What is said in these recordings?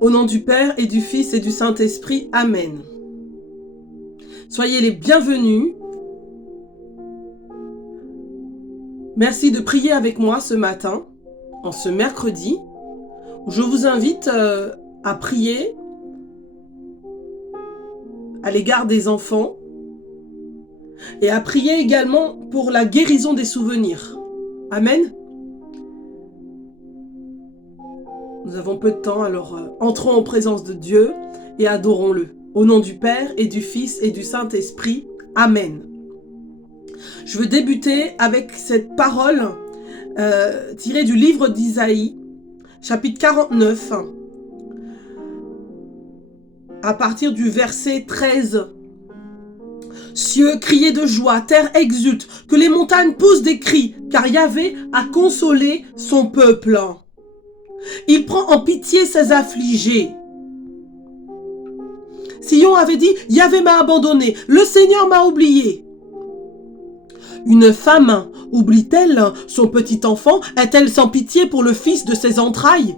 Au nom du Père et du Fils et du Saint-Esprit. Amen. Soyez les bienvenus. Merci de prier avec moi ce matin, en ce mercredi, où je vous invite à prier à l'égard des enfants et à prier également pour la guérison des souvenirs. Amen. Nous avons peu de temps, alors entrons en présence de Dieu et adorons-le. Au nom du Père et du Fils et du Saint-Esprit. Amen. Je veux débuter avec cette parole tirée du livre d'Isaïe, chapitre 49, à partir du verset 13. Cieux, criez de joie, terre exulte, que les montagnes poussent des cris, car Yahvé a consolé son peuple. Il prend en pitié ses affligés. Sion avait dit, Yahvé m'a abandonné, le Seigneur m'a oublié. Une femme oublie-t-elle son petit enfant? Est-elle sans pitié pour le fils de ses entrailles?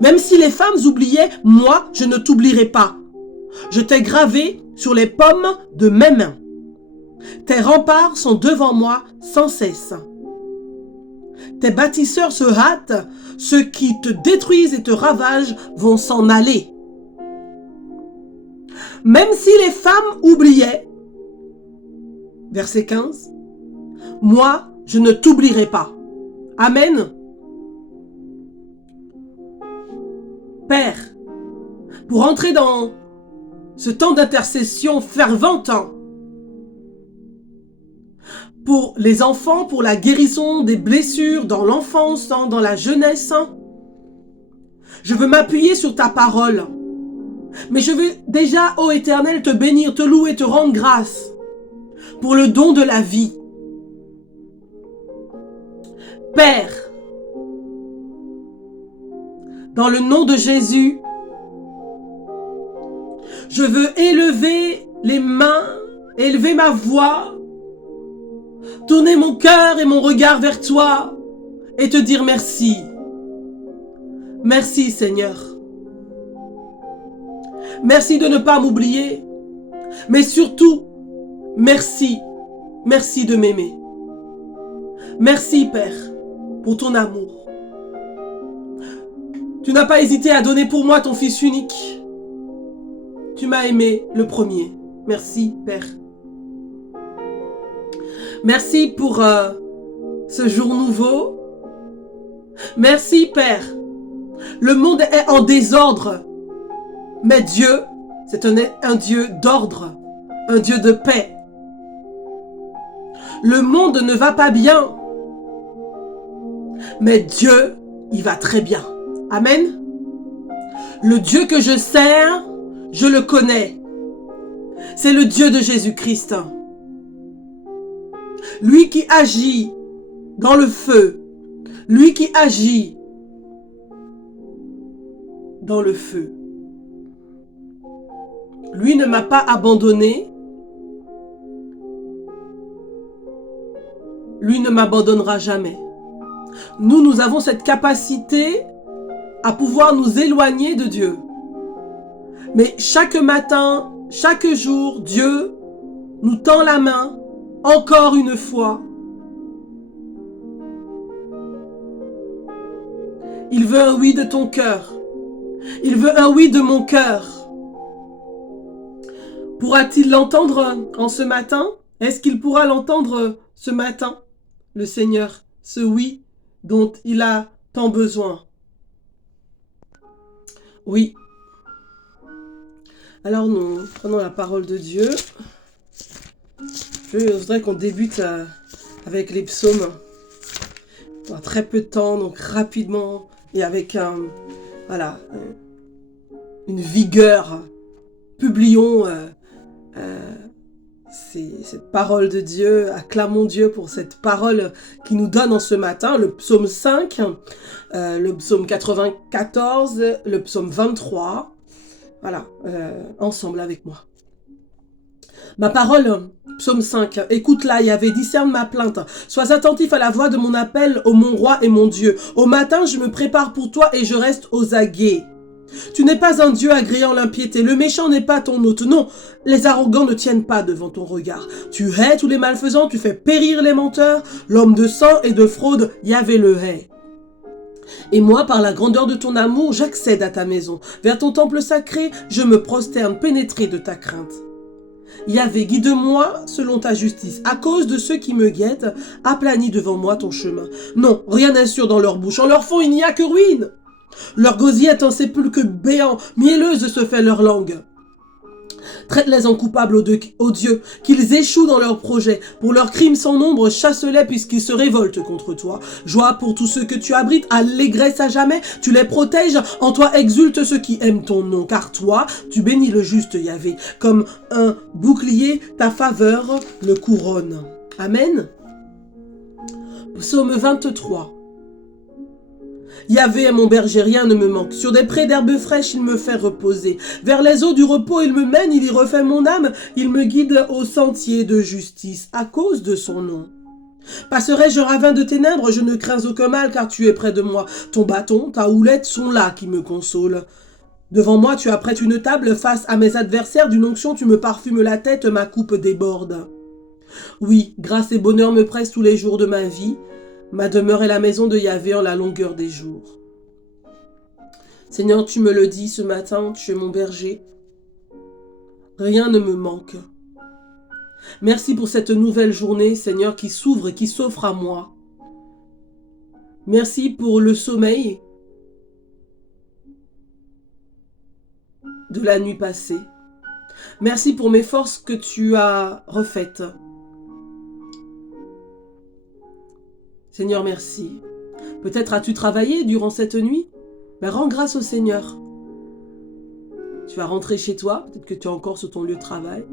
Même si les femmes oubliaient, moi, je ne t'oublierai pas. Je t'ai gravé sur les pommes de mes mains. Tes remparts sont devant moi sans cesse. Tes bâtisseurs se hâtent, ceux qui te détruisent et te ravagent vont s'en aller. Même si les femmes oubliaient, verset 15, moi, je ne t'oublierai pas. Amen. Père, pour entrer dans ce temps d'intercession fervente, pour les enfants, pour la guérison des blessures dans l'enfance, dans la jeunesse, je veux m'appuyer sur ta parole. Mais je veux déjà, ô Éternel, te bénir, te louer, te rendre grâce pour le don de la vie. Père, dans le nom de Jésus, je veux élever les mains, élever ma voix, tourner mon cœur et mon regard vers toi et te dire merci. Merci Seigneur. Merci de ne pas m'oublier, mais surtout, merci, merci de m'aimer. Merci Père pour ton amour. Tu n'as pas hésité à donner pour moi ton Fils unique. Tu m'as aimé le premier. Merci Père. Merci pour ce jour nouveau. Merci Père. Le monde est en désordre. Mais Dieu, c'est un Dieu d'ordre, un Dieu de paix. Le monde ne va pas bien, mais Dieu, il va très bien. Amen. Le Dieu que je sers, je le connais. C'est le Dieu de Jésus-Christ. Lui qui agit dans le feu, lui qui agit dans le feu. Lui ne m'a pas abandonné. Lui ne m'abandonnera jamais. Nous avons cette capacité à pouvoir nous éloigner de Dieu. Mais chaque matin, chaque jour, Dieu nous tend la main, encore une fois. Il veut un oui de ton cœur. Il veut un oui de mon cœur. Pourra-t-il l'entendre en ce matin? Est-ce qu'il pourra l'entendre ce matin, le Seigneur, ce oui dont il a tant besoin? Oui. Alors nous prenons la parole de Dieu. Je voudrais qu'on débute avec les psaumes. On a très peu de temps, donc rapidement et avec une vigueur. Publions cette parole de Dieu, acclamons Dieu pour cette parole qu'il nous donne en ce matin, le psaume 5, le psaume 94, le psaume 23, voilà, ensemble avec moi. Ma parole, psaume 5, écoute-la, Yahvé, discerne ma plainte, sois attentif à la voix de mon appel, ô mon roi et mon Dieu. Au matin, je me prépare pour toi et je reste aux aguets. Tu n'es pas un Dieu agréant l'impiété, le méchant n'est pas ton hôte, non, les arrogants ne tiennent pas devant ton regard. Tu hais tous les malfaisants, tu fais périr les menteurs, l'homme de sang et de fraude, Yahvé le hait. Et moi, par la grandeur de ton amour, j'accède à ta maison. Vers ton temple sacré, je me prosterne, pénétré de ta crainte. Yahvé, guide-moi selon ta justice. À cause de ceux qui me guettent, aplanis devant moi ton chemin. Non, rien n'est sûr dans leur bouche. En leur fond, il n'y a que ruine. Leur gosier est un sépulcre béant, mielleuse se fait leur langue. Traite-les en coupables aux dieux, qu'ils échouent dans leurs projets. Pour leurs crimes sans nombre, chasse-les puisqu'ils se révoltent contre toi. Joie pour tous ceux que tu abrites, allégresse à jamais, tu les protèges, en toi exultent ceux qui aiment ton nom. Car toi, tu bénis le juste Yahvé, comme un bouclier, ta faveur le couronne. Amen. Psaume 23. Yahvé est mon berger, rien ne me manque. Sur des prés d'herbes fraîches, il me fait reposer. Vers les eaux du repos, il me mène, il y refait mon âme. Il me guide au sentier de justice, à cause de son nom. Passerai-je un ravin de ténèbres, je ne crains aucun mal, car tu es près de moi. Ton bâton, ta houlette sont là qui me consolent. Devant moi, tu apprêtes une table face à mes adversaires. D'une onction, tu me parfumes la tête, ma coupe déborde. Oui, grâce et bonheur me pressent tous les jours de ma vie. Ma demeure est la maison de Yahvé en la longueur des jours. Seigneur, tu me le dis ce matin, tu es mon berger. Rien ne me manque. Merci pour cette nouvelle journée, Seigneur, qui s'ouvre et qui s'offre à moi. Merci pour le sommeil de la nuit passée. Merci pour mes forces que tu as refaites. Seigneur, merci. Peut-être as-tu travaillé durant cette nuit? Mais rends grâce au Seigneur. Tu vas rentrer chez toi, peut-être que tu es encore sur ton lieu de travail,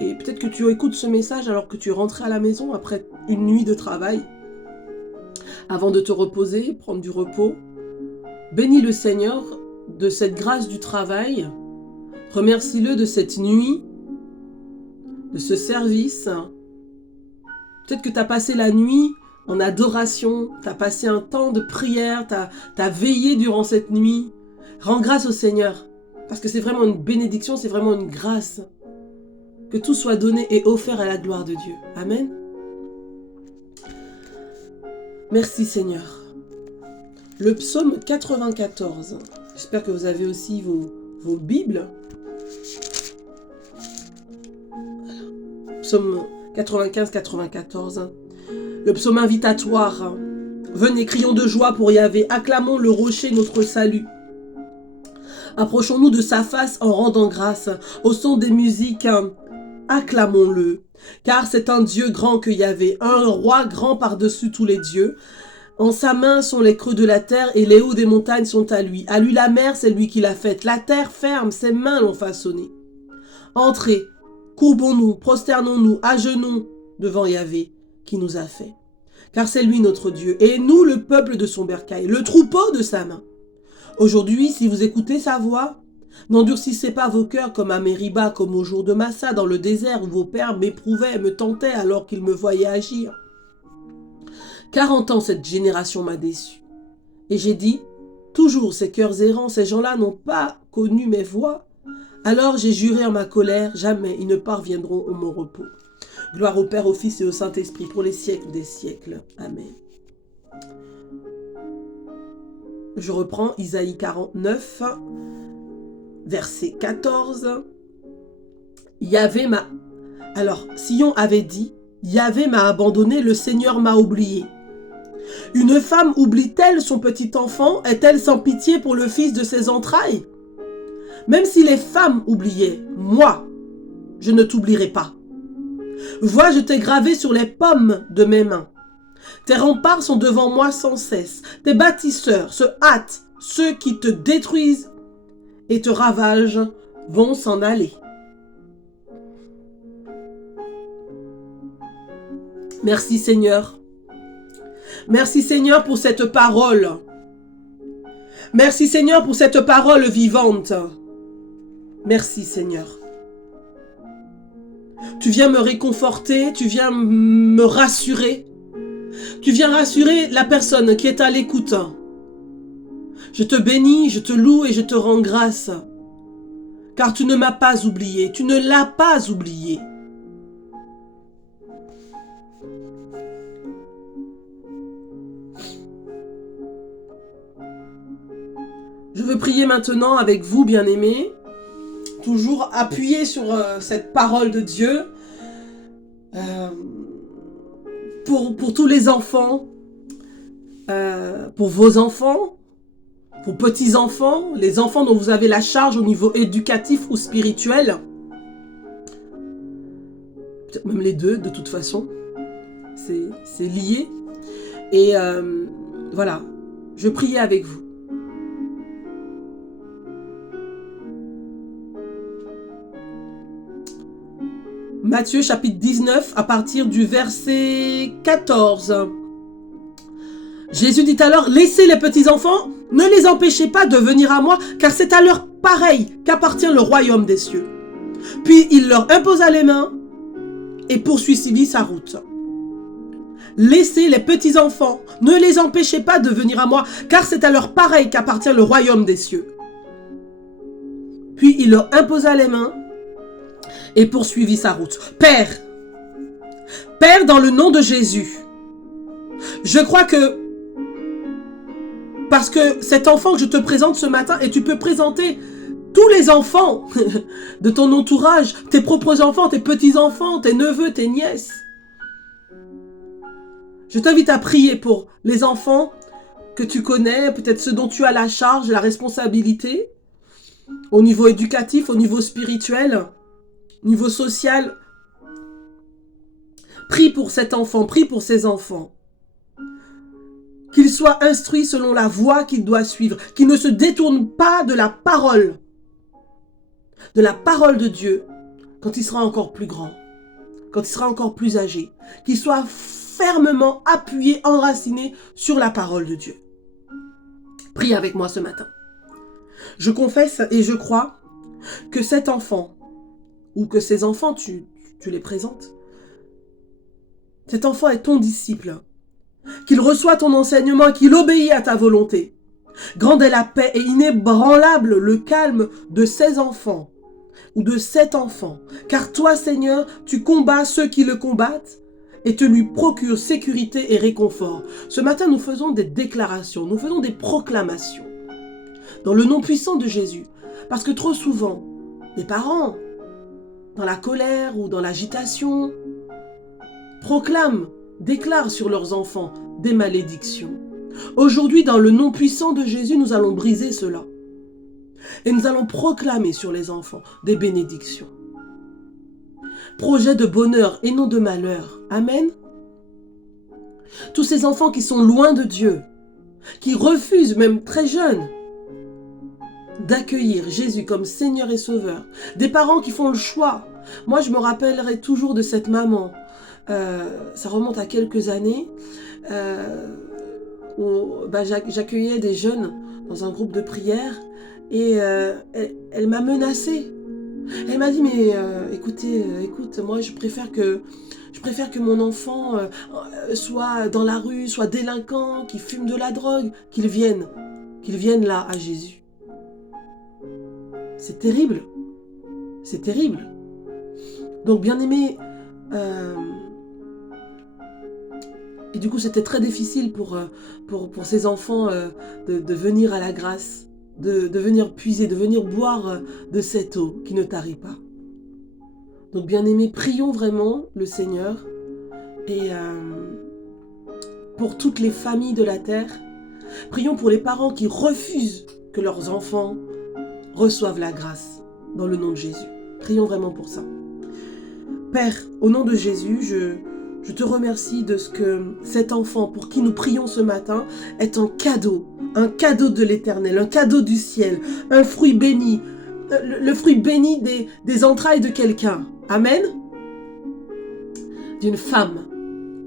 et peut-être que tu écoutes ce message alors que tu es rentré à la maison après une nuit de travail. Avant de te reposer, prendre du repos, bénis le Seigneur de cette grâce du travail. Remercie-le de cette nuit, de ce service. Peut-être que tu as passé la nuit en adoration, tu as passé un temps de prière, tu as veillé durant cette nuit. Rends grâce au Seigneur, parce que c'est vraiment une bénédiction, c'est vraiment une grâce. Que tout soit donné et offert à la gloire de Dieu. Amen. Merci Seigneur. Le psaume 94. J'espère que vous avez aussi vos Bibles. Voilà. Psaume 95-94. Le psaume invitatoire. Venez, crions de joie pour Yahvé, acclamons le rocher notre salut. Approchons-nous de sa face en rendant grâce. Au son des musiques, acclamons-le. Car c'est un Dieu grand que Yahvé, un roi grand par-dessus tous les dieux. En sa main sont les creux de la terre et les hauts des montagnes sont à lui. À lui la mer, c'est lui qui l'a faite. La terre ferme, ses mains l'ont façonnée. Entrez, courbons-nous, prosternons-nous, à genoux devant Yahvé qui nous a fait. Car c'est lui notre Dieu, et nous le peuple de son bercail, le troupeau de sa main. Aujourd'hui, si vous écoutez sa voix, n'endurcissez pas vos cœurs comme à Mériba, comme au jour de Massa, dans le désert où vos pères m'éprouvaient et me tentaient alors qu'ils me voyaient agir. 40 ans cette génération m'a déçu. Et j'ai dit, toujours ces cœurs errants, ces gens-là n'ont pas connu mes voies. Alors j'ai juré en ma colère, jamais ils ne parviendront au mon repos. Gloire au Père, au Fils et au Saint-Esprit, pour les siècles des siècles. Amen. Je reprends Isaïe 49, verset 14. Yahvé m'a... Alors, Sion avait dit, Yahvé m'a abandonné, le Seigneur m'a oublié. Une femme oublie-t-elle son petit enfant? Est-elle sans pitié pour le fils de ses entrailles? Même si les femmes oubliaient, moi, je ne t'oublierai pas. Vois, je t'ai gravé sur les pommes de mes mains. Tes remparts sont devant moi sans cesse. Tes bâtisseurs se hâtent. Ceux qui te détruisent et te ravagent vont s'en aller. Merci Seigneur. Merci Seigneur pour cette parole. Merci Seigneur pour cette parole vivante. Merci Seigneur. Tu viens me réconforter, tu viens me rassurer. Tu viens rassurer la personne qui est à l'écoute. Je te bénis, je te loue et je te rends grâce. Car tu ne m'as pas oublié, tu ne l'as pas oublié. Je veux prier maintenant avec vous, bien-aimés, toujours appuyé sur cette parole de Dieu, pour tous les enfants, pour vos enfants, vos petits-enfants, les enfants dont vous avez la charge au niveau éducatif ou spirituel, peut-être même les deux de toute façon, c'est lié. Et voilà, je priais avec vous. Matthieu chapitre 19 à partir du verset 14. Jésus dit alors, laissez les petits-enfants, ne les empêchez pas de venir à moi, car c'est à leur pareil qu'appartient le royaume des cieux. Puis il leur imposa les mains et poursuivit sa route. Laissez les petits-enfants, ne les empêchez pas de venir à moi, car c'est à leur pareil qu'appartient le royaume des cieux. Puis il leur imposa les mains et poursuivit sa route. Père, dans le nom de Jésus, je crois que, parce que cet enfant que je te présente ce matin, et tu peux présenter tous les enfants de ton entourage, tes propres enfants, tes petits-enfants, tes neveux, tes nièces. Je t'invite à prier pour les enfants que tu connais, peut-être ceux dont tu as la charge, la responsabilité, au niveau éducatif, au niveau spirituel, au niveau social. Prie pour cet enfant, prie pour ces enfants. Qu'il soit instruit selon la voie qu'il doit suivre, qu'il ne se détourne pas de la parole de Dieu, quand il sera encore plus grand, quand il sera encore plus âgé, qu'il soit fermement appuyé, enraciné sur la parole de Dieu. Prie avec moi ce matin. Je confesse et je crois que cet enfant, ou que ces enfants, tu les présentes, cet enfant est ton disciple, qu'il reçoit ton enseignement, qu'il obéit à ta volonté. Grande est la paix et inébranlable le calme de ces enfants, ou de cet enfant, car toi, Seigneur, tu combats ceux qui le combattent et te lui procures sécurité et réconfort. Ce matin, nous faisons des déclarations, nous faisons des proclamations, dans le nom puissant de Jésus, parce que trop souvent, les parents, dans la colère ou dans l'agitation, proclament, déclarent sur leurs enfants des malédictions. Aujourd'hui, dans le nom puissant de Jésus, nous allons briser cela. Et nous allons proclamer sur les enfants des bénédictions. Projet de bonheur et non de malheur. Amen. Tous ces enfants qui sont loin de Dieu, qui refusent, même très jeunes, d'accueillir Jésus comme Seigneur et Sauveur. Des parents qui font le choix. Moi, je me rappellerai toujours de cette maman. Ça remonte à quelques années. Où j'accueillais des jeunes dans un groupe de prière et elle m'a menacée. Elle m'a dit, mais écoute, moi je préfère que mon enfant soit dans la rue, soit délinquant, qu'il fume de la drogue, qu'il vienne là à Jésus. C'est terrible. C'est terrible. Donc bien aimé, et du coup c'était très difficile pour ces enfants de venir à la grâce, de venir puiser, de venir boire de cette eau qui ne tarit pas. Donc bien aimé, prions vraiment le Seigneur et pour toutes les familles de la terre, prions pour les parents qui refusent que leurs enfants reçoivent la grâce dans le nom de Jésus. Prions vraiment pour ça. Père, au nom de Jésus, je te remercie de ce que cet enfant pour qui nous prions ce matin est un cadeau de l'Éternel, un cadeau du ciel, un fruit béni, le fruit béni des entrailles de quelqu'un. Amen. D'une femme.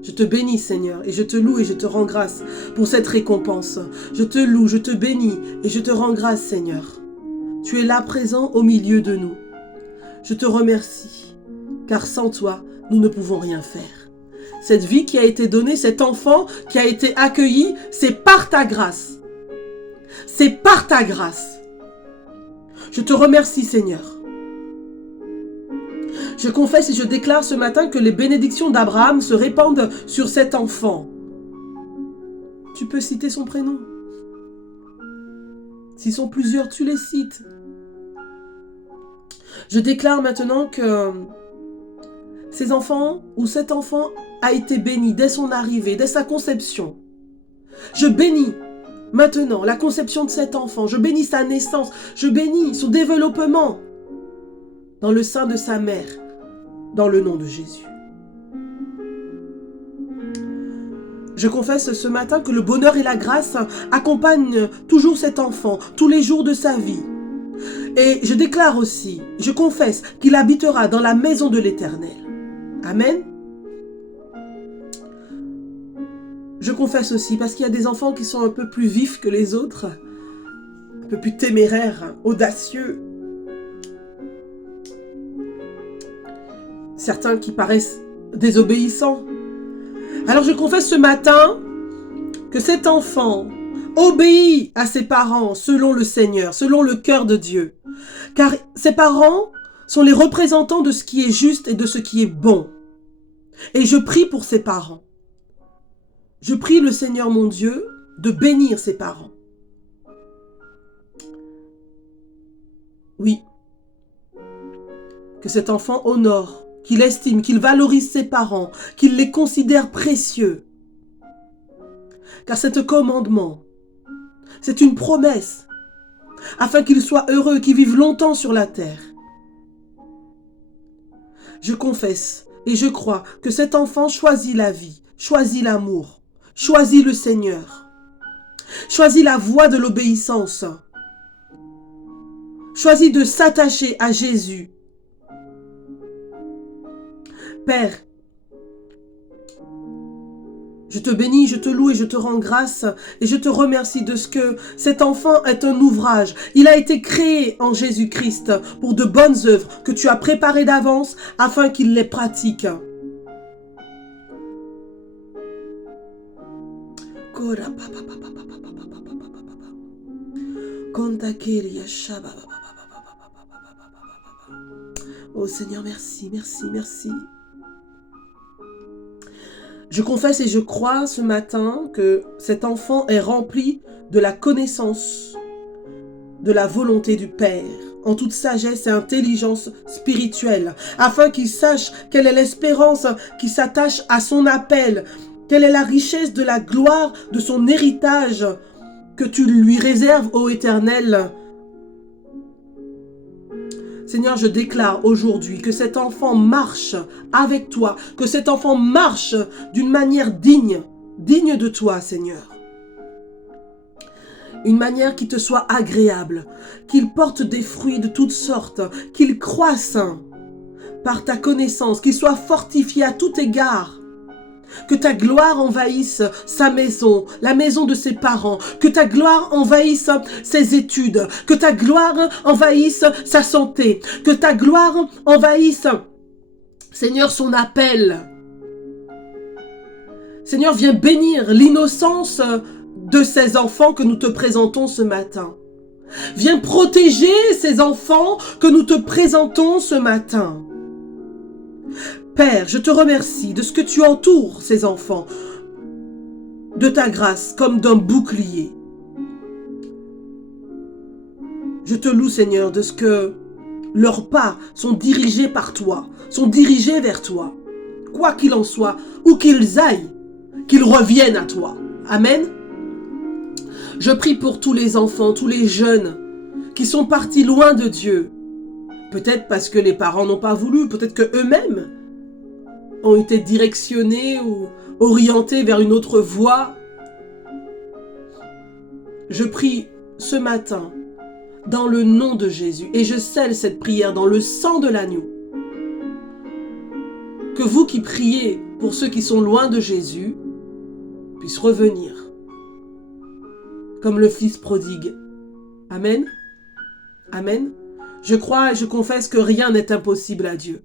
Je te bénis, Seigneur, et je te loue et je te rends grâce pour cette récompense. Je te loue, je te bénis et je te rends grâce, Seigneur. Tu es là présent au milieu de nous. Je te remercie, car sans toi, nous ne pouvons rien faire. Cette vie qui a été donnée, cet enfant qui a été accueilli, c'est par ta grâce. C'est par ta grâce. Je te remercie, Seigneur. Je confesse et je déclare ce matin que les bénédictions d'Abraham se répandent sur cet enfant. Tu peux citer son prénom. S'ils sont plusieurs, tu les cites. Je déclare maintenant que ces enfants ou cet enfant a été béni dès son arrivée, dès sa conception. Je bénis maintenant la conception de cet enfant. Je bénis sa naissance. Je bénis son développement dans le sein de sa mère, dans le nom de Jésus. Je confesse ce matin que le bonheur et la grâce accompagnent toujours cet enfant, tous les jours de sa vie. Et je déclare aussi, je confesse qu'il habitera dans la maison de l'Éternel. Amen. Je confesse aussi, parce qu'il y a des enfants qui sont un peu plus vifs que les autres, un peu plus téméraires, audacieux. Certains qui paraissent désobéissants. Alors je confesse ce matin que cet enfant obéit à ses parents selon le Seigneur, selon le cœur de Dieu. Car ses parents sont les représentants de ce qui est juste et de ce qui est bon. Et je prie pour ses parents. Je prie le Seigneur mon Dieu de bénir ses parents. Oui. Que cet enfant honore, qu'il estime, qu'il valorise ses parents, qu'il les considère précieux. Car c'est commandement, c'est une promesse, afin qu'ils soient heureux, qu'ils vivent longtemps sur la terre. Je confesse et je crois que cet enfant choisit la vie, choisit l'amour, choisit le Seigneur, choisit la voie de l'obéissance, choisit de s'attacher à Jésus. Père, je te bénis, je te loue et je te rends grâce et je te remercie de ce que cet enfant est un ouvrage. Il a été créé en Jésus-Christ pour de bonnes œuvres que tu as préparées d'avance afin qu'il les pratique. Oh Seigneur, merci, merci, merci. Je confesse et je crois ce matin que cet enfant est rempli de la connaissance de la volonté du Père, en toute sagesse et intelligence spirituelle, afin qu'il sache quelle est l'espérance qui s'attache à son appel, quelle est la richesse de la gloire de son héritage que tu lui réserves, ô Éternel. Seigneur, je déclare aujourd'hui que cet enfant marche avec toi, que cet enfant marche d'une manière digne de toi, Seigneur. Une manière qui te soit agréable, qu'il porte des fruits de toutes sortes, qu'il croisse par ta connaissance, qu'il soit fortifié à tout égard. Que ta gloire envahisse sa maison, la maison de ses parents. Que ta gloire envahisse ses études. Que ta gloire envahisse sa santé. Que ta gloire envahisse, Seigneur, son appel. Seigneur, viens bénir l'innocence de ces enfants que nous te présentons ce matin. Viens protéger ces enfants que nous te présentons ce matin. Père, je te remercie de ce que tu entoures ces enfants de ta grâce comme d'un bouclier. Je te loue, Seigneur, de ce que leurs pas sont dirigés par toi, sont dirigés vers toi. Quoi qu'il en soit, où qu'ils aillent, qu'ils reviennent à toi. Amen. Je prie pour tous les enfants, tous les jeunes qui sont partis loin de Dieu. Peut-être parce que les parents n'ont pas voulu, peut-être que eux-mêmes ont été directionnés ou orientés vers une autre voie. Je prie ce matin dans le nom de Jésus et je scelle cette prière dans le sang de l'agneau. Que vous qui priez pour ceux qui sont loin de Jésus puissent revenir comme le fils prodigue. Amen. Amen. Je crois et je confesse que rien n'est impossible à Dieu.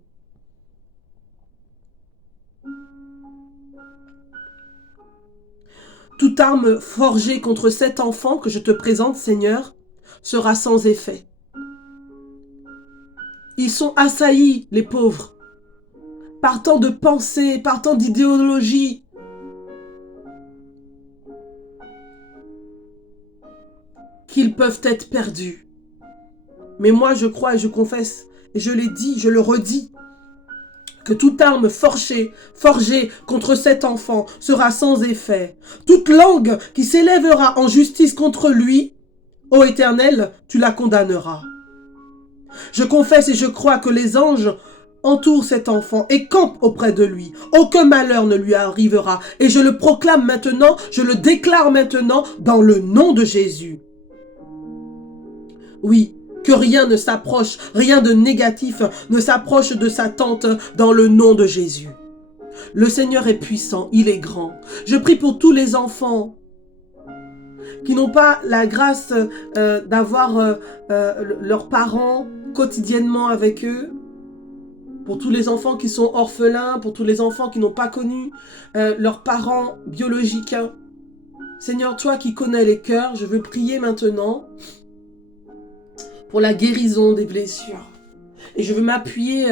Toute arme forgée contre cet enfant que je te présente, Seigneur, sera sans effet. Ils sont assaillis, les pauvres, par tant de pensées, par tant d'idéologies. Qu'ils peuvent être perdus. Mais moi, je crois et je confesse, et je l'ai dit, je le redis, que toute arme forgée contre cet enfant sera sans effet. Toute langue qui s'élèvera en justice contre lui, ô Éternel, tu la condamneras. Je confesse et je crois que les anges entourent cet enfant et campent auprès de lui. Aucun malheur ne lui arrivera. Et je le proclame maintenant, je le déclare maintenant dans le nom de Jésus. Oui, que rien ne s'approche, rien de négatif ne s'approche de sa tente dans le nom de Jésus. Le Seigneur est puissant, il est grand. Je prie pour tous les enfants qui n'ont pas la grâce d'avoir leurs parents quotidiennement avec eux, pour tous les enfants qui sont orphelins, pour tous les enfants qui n'ont pas connu leurs parents biologiques. Seigneur, toi qui connais les cœurs, je veux prier maintenant pour la guérison des blessures. Et je veux m'appuyer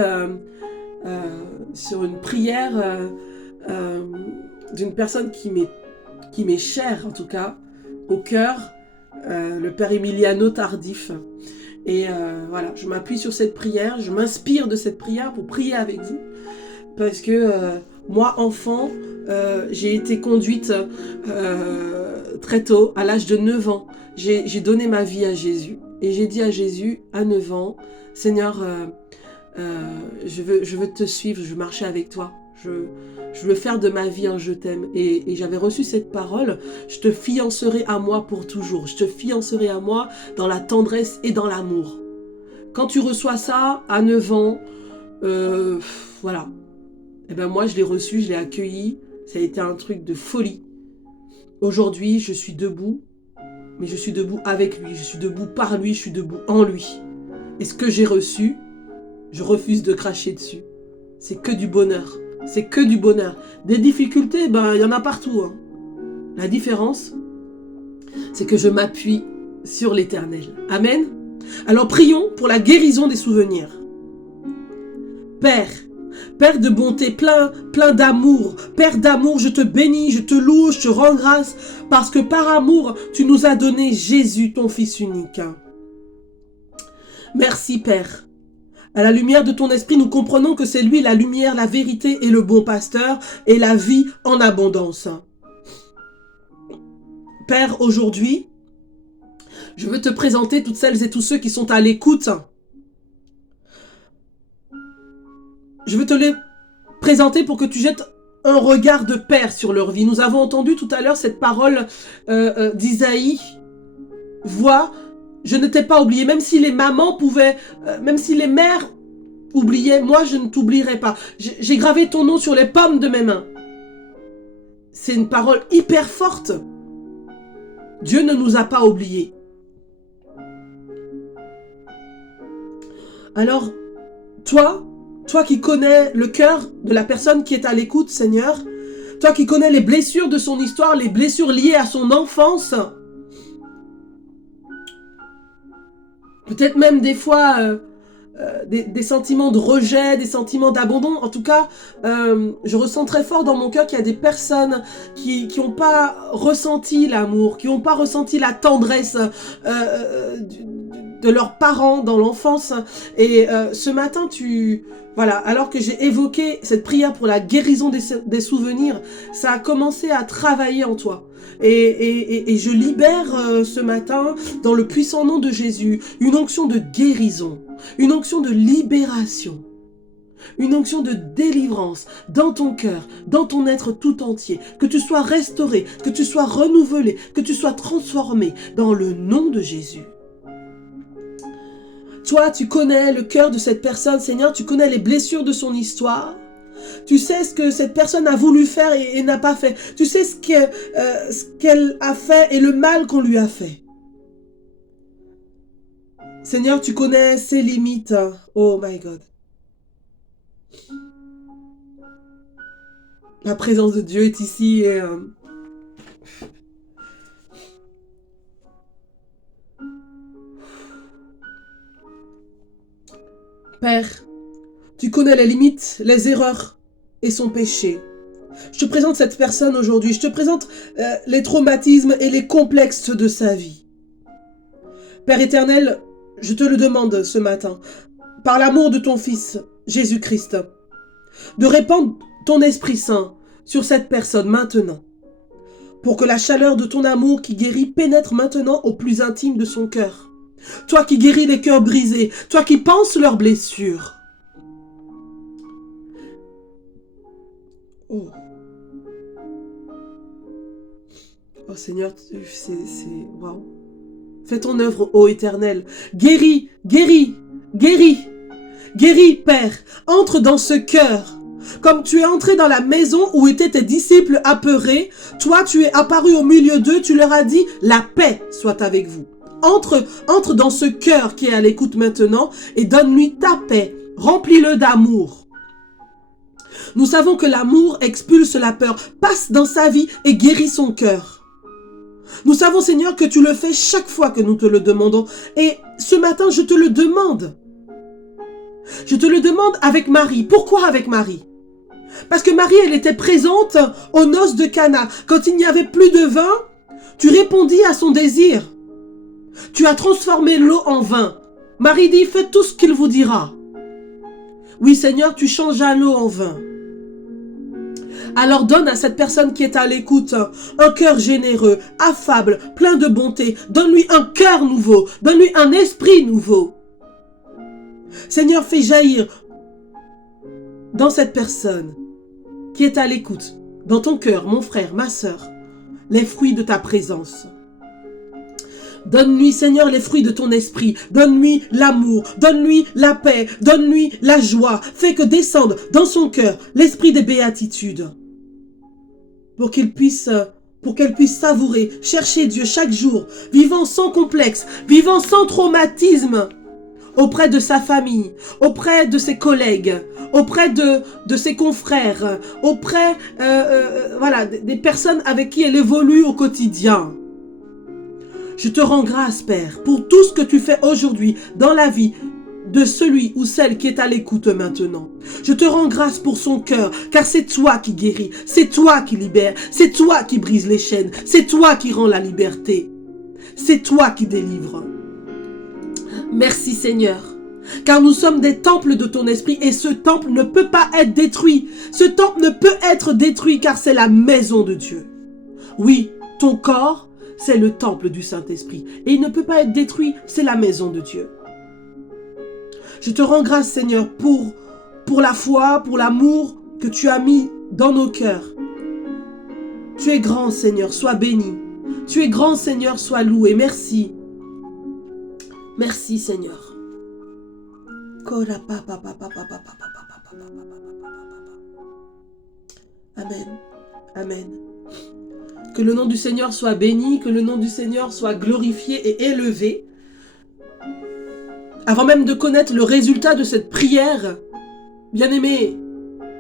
sur une prière d'une personne qui m'est chère, en tout cas, au cœur, le Père Emiliano Tardif. Et voilà, je m'appuie sur cette prière, je m'inspire de cette prière pour prier avec vous. Parce que moi, enfant, j'ai été conduite très tôt, à l'âge de 9 ans. J'ai donné ma vie à Jésus. Et j'ai dit à Jésus, à 9 ans, Seigneur, je veux te suivre, je veux marcher avec toi. Je veux faire de ma vie un je t'aime. Et j'avais reçu cette parole, je te fiancerai à moi pour toujours. Je te fiancerai à moi dans la tendresse et dans l'amour. Quand tu reçois ça à 9 ans, voilà. Et ben moi, je l'ai reçu, je l'ai accueilli. Ça a été un truc de folie. Aujourd'hui, je suis debout, mais je suis debout avec lui. Je suis debout par lui, je suis debout en lui. Et ce que j'ai reçu, je refuse de cracher dessus. C'est que du bonheur. C'est que du bonheur. Des difficultés, ben, il y en a partout. Hein. La différence, c'est que je m'appuie sur l'Éternel. Amen. Alors prions pour la guérison des souvenirs. Père de bonté, plein d'amour. Père d'amour, je te bénis, je te loue, je te rends grâce, parce que par amour, tu nous as donné Jésus, ton Fils unique. Merci, Père. À la lumière de ton esprit, nous comprenons que c'est lui la lumière, la vérité et le bon pasteur, et la vie en abondance. Père, aujourd'hui, je veux te présenter toutes celles et tous ceux qui sont à l'écoute. Je veux te les présenter pour que tu jettes un regard de Père sur leur vie. Nous avons entendu tout à l'heure cette parole d'Isaïe. Vois, je ne t'ai pas oublié. Même si les mamans pouvaient, même si les mères oubliaient, moi je ne t'oublierai pas. J'ai gravé ton nom sur les paumes de mes mains. C'est une parole hyper forte. Dieu ne nous a pas oubliés. Alors, toi qui connais le cœur de la personne qui est à l'écoute, Seigneur, toi qui connais les blessures de son histoire, les blessures liées à son enfance, peut-être même des fois des sentiments de rejet, des sentiments d'abandon. En tout cas, je ressens très fort dans mon cœur qu'il y a des personnes qui n'ont pas ressenti l'amour, qui n'ont pas ressenti la tendresse de leurs parents dans l'enfance. Et ce matin, voilà, alors que j'ai évoqué cette prière pour la guérison des souvenirs, ça a commencé à travailler en toi. Et je libère ce matin, dans le puissant nom de Jésus, une onction de guérison, une onction de libération, une onction de délivrance dans ton cœur, dans ton être tout entier. Que tu sois restauré, que tu sois renouvelé, que tu sois transformé dans le nom de Jésus. Toi, tu connais le cœur de cette personne, Seigneur, tu connais les blessures de son histoire. Tu sais ce que cette personne a voulu faire et n'a pas fait. Tu sais ce qu'elle a fait et le mal qu'on lui a fait. Seigneur, tu connais ses limites. Oh my God. La présence de Dieu est ici et Père, tu connais les limites, les erreurs et son péché. Je te présente cette personne aujourd'hui. Je te présente les traumatismes et les complexes de sa vie. Père éternel, je te le demande ce matin, par l'amour de ton Fils, Jésus-Christ, de répandre ton Esprit Saint sur cette personne maintenant, pour que la chaleur de ton amour qui guérit pénètre maintenant au plus intime de son cœur. Toi qui guéris les cœurs brisés, toi qui penses leurs blessures. Oh. Oh Seigneur, c'est... Waouh. Fais ton œuvre, ô Éternel. Guéris, guéris, guéris, guéris, Père. Entre dans ce cœur. Comme tu es entré dans la maison où étaient tes disciples apeurés, toi tu es apparu au milieu d'eux, tu leur as dit, la paix soit avec vous. Entre dans ce cœur qui est à l'écoute maintenant et donne-lui ta paix. Remplis-le d'amour. Nous savons que l'amour expulse la peur, passe dans sa vie et guérit son cœur. Nous savons, Seigneur, que tu le fais chaque fois que nous te le demandons. Et ce matin, je te le demande. Je te le demande avec Marie. Pourquoi avec Marie? Parce que Marie, elle était présente aux noces de Cana. Quand il n'y avait plus de vin, tu répondis à son désir. Tu as transformé l'eau en vin. Marie dit, faites tout ce qu'il vous dira. Oui, Seigneur, tu changeas l'eau en vin. Alors donne à cette personne qui est à l'écoute un cœur généreux, affable, plein de bonté. Donne-lui un cœur nouveau. Donne-lui un esprit nouveau. Seigneur, fais jaillir dans cette personne qui est à l'écoute, dans ton cœur, mon frère, ma sœur, les fruits de ta présence. Donne-lui, Seigneur, les fruits de ton esprit. Donne-lui l'amour. Donne-lui la paix. Donne-lui la joie. Fais que descende dans son cœur l'esprit des béatitudes. Pour qu'elle puisse savourer, chercher Dieu chaque jour, vivant sans complexe, vivant sans traumatisme, auprès de sa famille, auprès de ses collègues, auprès de ses confrères, auprès voilà, des personnes avec qui elle évolue au quotidien. Je te rends grâce, Père, pour tout ce que tu fais aujourd'hui dans la vie de celui ou celle qui est à l'écoute maintenant. Je te rends grâce pour son cœur, car c'est toi qui guéris, c'est toi qui libères, c'est toi qui brises les chaînes, c'est toi qui rends la liberté, c'est toi qui délivres. Merci Seigneur, car nous sommes des temples de ton esprit et ce temple ne peut pas être détruit. Ce temple ne peut être détruit car c'est la maison de Dieu. Oui, ton corps, c'est le temple du Saint-Esprit et il ne peut pas être détruit, c'est la maison de Dieu. Je te rends grâce Seigneur pour la foi, pour l'amour que tu as mis dans nos cœurs. Tu es grand Seigneur, sois béni. Tu es grand Seigneur, sois loué. Merci. Merci Seigneur. Amen. Amen. Que le nom du Seigneur soit béni, que le nom du Seigneur soit glorifié et élevé. Avant même de connaître le résultat de cette prière, bien-aimé,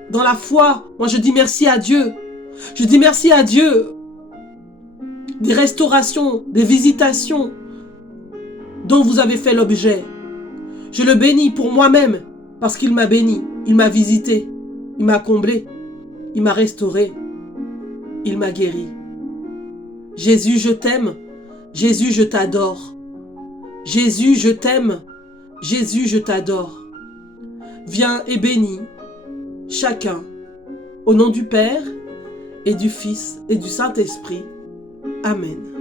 dans la foi, moi je dis merci à Dieu. Je dis merci à Dieu des restaurations, des visitations dont vous avez fait l'objet. Je le bénis pour moi-même parce qu'il m'a béni, il m'a visité, il m'a comblé, il m'a restauré, il m'a guéri. Jésus, je t'aime. Jésus, je t'adore. Jésus, je t'aime. Jésus, je t'adore. Viens et bénis chacun au nom du Père et du Fils et du Saint-Esprit. Amen.